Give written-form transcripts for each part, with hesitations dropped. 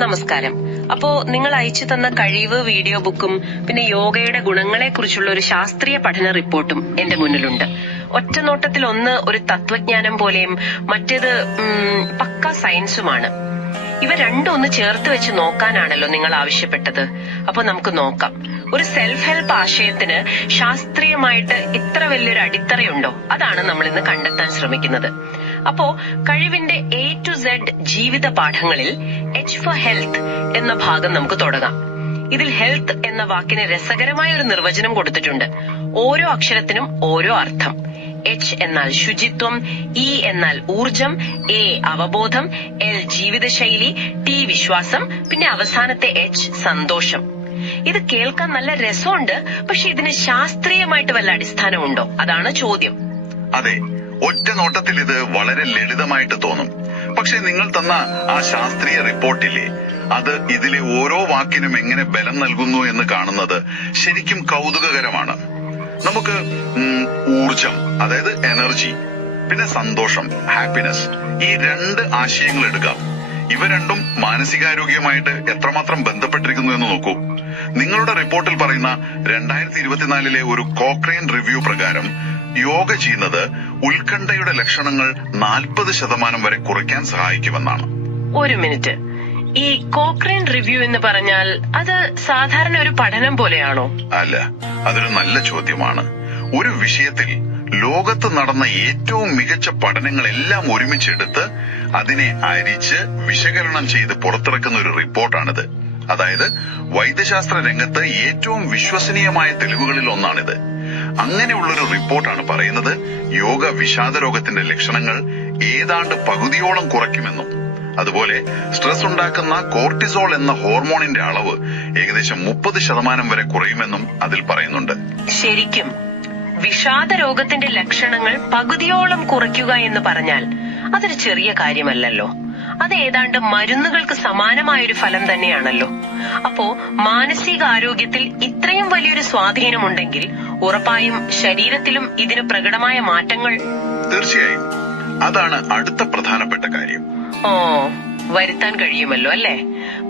നമസ്കാരം. അപ്പോ നിങ്ങൾ അയച്ചു തന്ന കഴിവ് വീഡിയോ ബുക്കും പിന്നെ യോഗയുടെ ഗുണങ്ങളെ കുറിച്ചുള്ള ഒരു ശാസ്ത്രീയ പഠന റിപ്പോർട്ടും എന്റെ മുന്നിലുണ്ട്. ഒറ്റ നോട്ടത്തിൽ ഒന്ന് ഒരു തത്വജ്ഞാനം പോലെയും മറ്റേത് പക്ക സയൻസുമാണ്. ഇവ രണ്ടും ഒന്ന് ചേർത്ത് വെച്ച് നോക്കാനാണല്ലോ നിങ്ങൾ ആവശ്യപ്പെട്ടത്. അപ്പൊ നമുക്ക് നോക്കാം. ഒരു സെൽഫ് ഹെൽപ്പ് ആശയത്തിന് ശാസ്ത്രീയമായിട്ട് ഇത്ര വലിയൊരു അടിത്തറയുണ്ടോ? അതാണ് നമ്മൾ ഇന്ന് കണ്ടെത്താൻ ശ്രമിക്കുന്നത്. അപ്പോ കഴിവിന്റെ A to Z ജീവിത പാഠങ്ങളിൽ H for ഹെൽത്ത് എന്ന ഭാഗം നമുക്ക് തുടങ്ങാം. ഇതിൽ ഹെൽത്ത് എന്ന വാക്കിന് രസകരമായ ഒരു നിർവചനം കൊടുത്തിട്ടുണ്ട്. ഓരോ അക്ഷരത്തിനും ഓരോ അർത്ഥം. H എന്നാൽ ശുചിത്വം, E എന്നാൽ ഊർജം, A അവബോധം, L ജീവിതശൈലി, T വിശ്വാസം, പിന്നെ അവസാനത്തെ H സന്തോഷം. ഇത് കേൾക്കാൻ നല്ല രസമുണ്ട്, പക്ഷെ ഇതിന് ശാസ്ത്രീയമായിട്ട് വല്ല അടിസ്ഥാനമുണ്ടോ? അതാണ് ചോദ്യം. അതെ, ഒറ്റ നോട്ടത്തിൽ ഇത് വളരെ ലളിതമായിട്ട് തോന്നും. പക്ഷെ നിങ്ങൾ തന്ന ആ ശാസ്ത്രീയ റിപ്പോർട്ടില്ലേ, അത് ഇതിലെ ഓരോ വാക്കിനും എങ്ങനെ ബലം നൽകുന്നു എന്ന് കാണുന്നത് ശരിക്കും കൗതുകകരമാണ്. നമുക്ക് ഊർജം, അതായത് എനർജി, പിന്നെ സന്തോഷം, ഹാപ്പിനെസ്, ഈ രണ്ട് ആശയങ്ങൾ എടുക്കാം. ഇവ രണ്ടും മാനസികാരോഗ്യമായിട്ട് എത്രമാത്രം ബന്ധപ്പെട്ടിരിക്കുന്നു എന്ന് നോക്കൂ. നിങ്ങളുടെ റിപ്പോർട്ടിൽ പറയുന്ന 2024 ഒരു കോക്രെയിൻ റിവ്യൂ പ്രകാരം യോഗ ചെയ്യുന്നത് ഉത്കണ്ഠയുടെ ലക്ഷണങ്ങൾ 40% വരെ കുറയ്ക്കാൻ സഹായിക്കുമെന്നാണ്. ഒരു മിനിറ്റ്, ഈ കോക്രെയിൻ റിവ്യൂ എന്ന് പറഞ്ഞാൽ അത് സാധാരണ ഒരു പഠനം പോലെയാണോ? അല്ല, അതൊരു നല്ല ചോദ്യമാണ്. ഒരു വിഷയത്തിൽ ലോകത്ത് നടന്ന ഏറ്റവും മികച്ച പഠനങ്ങളെല്ലാം ഒരുമിച്ചെടുത്ത് അതിനെ അരിച്ച് വിശകലനം ചെയ്ത് പുറത്തിറക്കുന്ന ഒരു റിപ്പോർട്ടാണിത്. അതായത് വൈദ്യശാസ്ത്ര രംഗത്ത് ഏറ്റവും വിശ്വസനീയമായ തെളിവുകളിൽ ഒന്നാണിത്. അങ്ങനെയുള്ളൊരു റിപ്പോർട്ടാണ് പറയുന്നത് യോഗ വിഷാദരോഗത്തിന്റെ ലക്ഷണങ്ങൾ ഏതാണ്ട് പകുതിയോളം കുറയ്ക്കുമെന്നും അതുപോലെ സ്ട്രെസ് ഉണ്ടാക്കുന്ന കോർട്ടിസോൾ എന്ന ഹോർമോണിന്റെ അളവ് ഏകദേശം 30% വരെ കുറയുമെന്നും അതിൽ പറയുന്നുണ്ട്. ശരിക്കും വിഷാദരോഗത്തിന്റെ ലക്ഷണങ്ങൾ പകുതിയോളം കുറയ്ക്കുക എന്ന് പറഞ്ഞാൽ അതൊരു ചെറിയ കാര്യമല്ലല്ലോ. അത് ഏതാണ്ട് മരുന്നുകൾക്ക് സമാനമായൊരു ഫലം തന്നെയാണല്ലോ. അപ്പോ മാനസികാരോഗ്യത്തിൽ ഇത്രയും വലിയൊരു സ്വാധീനമുണ്ടെങ്കിൽ ഉറപ്പായും ശരീരത്തിലും ഇതിന് പ്രകടമായ മാറ്റങ്ങൾ തീർച്ചയായും. അതാണ് അടുത്ത പ്രധാനപ്പെട്ട കാര്യം. വരുത്താൻ കഴിയുമല്ലോ അല്ലേ?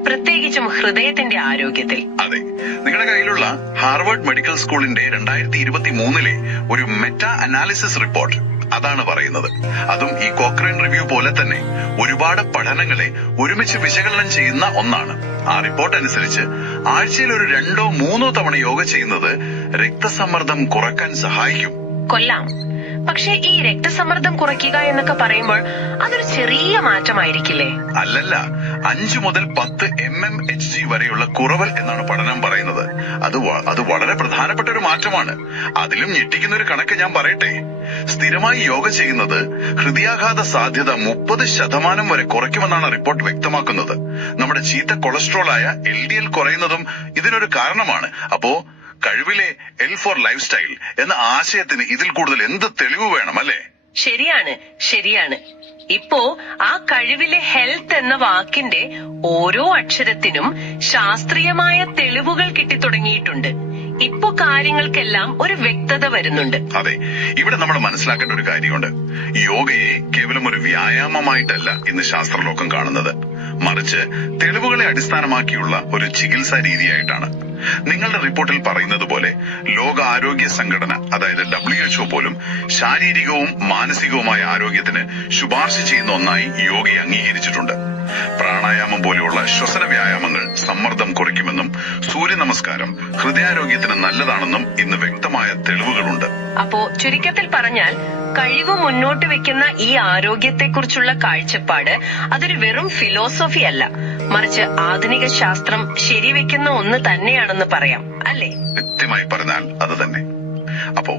പ്രത്യേകിച്ചും ഹൃദയത്തിന്റെ ആരോഗ്യത്തിൽ. അതെ, നിങ്ങളുടെ കയ്യിലുള്ള ഹാർവർഡ് മെഡിക്കൽ സ്കൂളിന്റെ 2023 ഒരു മെറ്റാ അനാലിസിസ് റിപ്പോർട്ട് അതാണ് പറയുന്നത്. അതും ഈ കോക്രെയിൻ റിവ്യൂ പോലെ തന്നെ ഒരുപാട് പഠനങ്ങളെ ഒരുമിച്ച് വിശകലനം ചെയ്യുന്ന ഒന്നാണ്. ആ റിപ്പോർട്ട് അനുസരിച്ച് ആഴ്ചയിൽ ഒരു 2-3 തവണ യോഗ ചെയ്യുന്നത് രക്തസമ്മർദ്ദം കുറയ്ക്കാൻ സഹായിക്കും. കൊല്ലാം. പക്ഷെ ഈ രക്തസമ്മർദ്ദം കുറയ്ക്കുക എന്നൊക്കെ പറയുമ്പോൾ അതൊരു ചെറിയ മാറ്റമായിരിക്കില്ലേ? അല്ലല്ല, 5 മുതൽ 10 mmHg വരെയുള്ള കുറവൽ എന്നാണ് പഠനം പറയുന്നത്. അത് വളരെ പ്രധാനപ്പെട്ട ഒരു മാറ്റമാണ്. അതിലും ഞെട്ടിക്കുന്ന ഒരു കണക്ക് ഞാൻ പറയട്ടെ. സ്ഥിരമായി യോഗ ചെയ്യുന്നത് ഹൃദയാഘാത സാധ്യത 30% വരെ കുറയ്ക്കുമെന്നാണ് റിപ്പോർട്ട് വ്യക്തമാക്കുന്നത്. നമ്മുടെ ചീത്ത കൊളസ്ട്രോളായ LDL കുറയുന്നതും ഇതിനൊരു കാരണമാണ്. അപ്പോ കഴിവിലെ L for ലൈഫ് സ്റ്റൈൽ എന്ന ആശയത്തിന് ഇതിൽ കൂടുതൽ എന്ത് തെളിവ് വേണം, അല്ലേ? ശരിയാണ്. ഇപ്പോ ആ കഴിവിലെ ഹെൽത്ത് എന്ന വാക്കിന്റെ ഓരോ അക്ഷരത്തിനും ശാസ്ത്രീയമായ തെളിവുകൾ കിട്ടിത്തുടങ്ങിയിട്ടുണ്ട്. ഇപ്പോ കാര്യങ്ങൾക്കെല്ലാം ഒരു വ്യക്തത വരുന്നുണ്ട്. അതെ, ഇവിടെ നമ്മൾ മനസ്സിലാക്കേണ്ട ഒരു കാര്യമുണ്ട്. യോഗയെ കേവലം ഒരു വ്യായാമമായിട്ടല്ല ഇന്ന് ശാസ്ത്രലോകം കാണുന്നത്, മറിച്ച് തെളിവുകളെ അടിസ്ഥാനമാക്കിയുള്ള ഒരു ചികിത്സാ രീതിയായിട്ടാണ്. നിങ്ങളുടെ റിപ്പോർട്ടിൽ പറയുന്നത് പോലെ ലോക ആരോഗ്യ സംഘടന, അതായത് WHO പോലും ശാരീരികവും മാനസികവുമായ ആരോഗ്യത്തിന് ശുപാർശ ചെയ്യുന്ന ഒന്നായി യോഗയെ അംഗീകരിച്ചിട്ടുണ്ട്. പ്രാണായാമം പോലെയുള്ള ശ്വസന വ്യായാമങ്ങൾ സമ്മർദ്ദം കുറയ്ക്കുമെന്നും സൂര്യ നമസ്കാരം ഹൃദയാരോഗ്യത്തിന് നല്ലതാണെന്നും ഇന്ന് വ്യക്തമായ തെളിവുകളുണ്ട്. അപ്പോ ചുരുക്കത്തിൽ പറഞ്ഞാൽ കഴിവ് മുന്നോട്ട് വെക്കുന്ന ഈ ആരോഗ്യത്തെക്കുറിച്ചുള്ള കാഴ്ചപ്പാട് അതൊരു വെറും ഫിലോസഫി അല്ല, മറിച്ച് ആധുനിക ശാസ്ത്രം ശരിവെക്കുന്ന ഒന്ന് തന്നെയാണെന്ന് പറയാം, അല്ലേ? കൃത്യമായി പറഞ്ഞാൽ അത് തന്നെ. അപ്പോ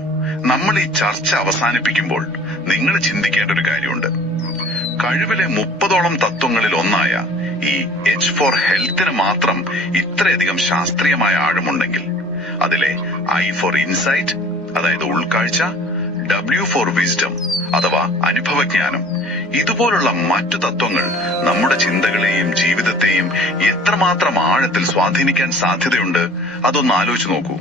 നമ്മൾ ഈ ചർച്ച അവസാനിപ്പിക്കുമ്പോൾ നിങ്ങൾ ചിന്തിക്കേണ്ട ഒരു കാര്യമുണ്ട്. കഴിവിലെ 30ഓളം തത്വങ്ങളിൽ ഒന്നായ ഈ H for ഹെൽത്തിന് മാത്രം ഇത്രയധികം ശാസ്ത്രീയമായ ആഴമുണ്ടെങ്കിൽ അതിലെ I for ഇൻസൈറ്റ്, അതായത് ഉൾക്കാഴ്ച, W for വിസ്ഡം അഥവാ അനുഭവജ്ഞാനം, ഇതുപോലുള്ള മറ്റു തത്വങ്ങൾ നമ്മുടെ ചിന്തകളെയും ജീവിതത്തെയും എത്രമാത്രം ആഴത്തിൽ സ്വാധീനിക്കാൻ സാധ്യതയുണ്ട്, അതൊന്ന് ആലോചിച്ച് നോക്കൂ.